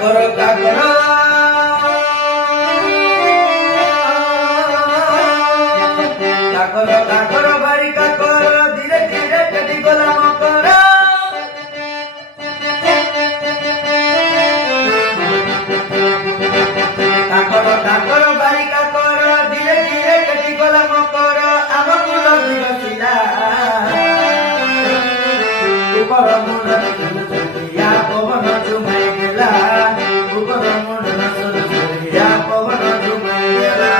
কাকর কাকর কাকর কাকর বাড়ি কাকর ধীরে ধীরে কটি গোলাম কর কাকর কাকর বাড়ি কাকর ধীরে ধীরে কটি গোলাম কর আমকুল বিরসিলা উপর মুন্ডন সুরিয়া পবন ঝুমাই গেলা উপর মুন্ডন সুরিয়া পবন ঝুমাই গেলা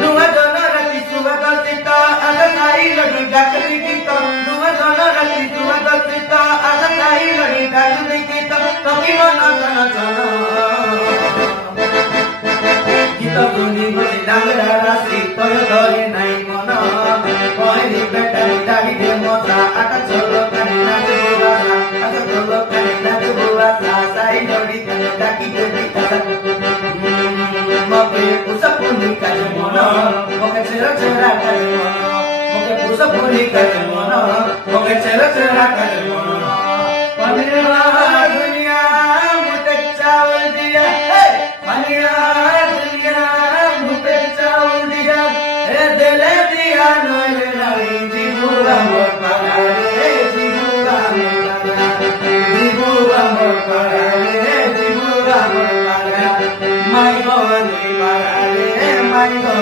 নুয়া জনর কিসুয়া গতিত আগাই লড়ি ডাকলি গীত নুয়া জনর কিসুয়া গতিত আগাই লড়ি ডাকলি গীত কবি মন জন জন গীত শুনি বলি ডাঙ্গরা রাশি তোর ধরে নাই মন কইলি বেটারি দাড়ি দে মজা আটা চলো কানে নাচবো বাসা আটা চলো কানে নাচবো বাসা সাই লড়ি কানে ডাকি দে বিকাশা মকে পুষপুনি কাজে মন মকে ছেড়া ছেড়া কাজে মন মকে পুষপুনি কাজে মন মকে ছেড়া ছেড়া কাজে মন পানিয়া দুনিয়া মুতে চাवल दिया पानिया दुनिया मुझे चावल दिया दिले दिया नोल नई जीवुआ मोर पारा रे जीवुआ मोर पारा रे जीवुआ मोर पारा माई गो रे पारा रे माई गो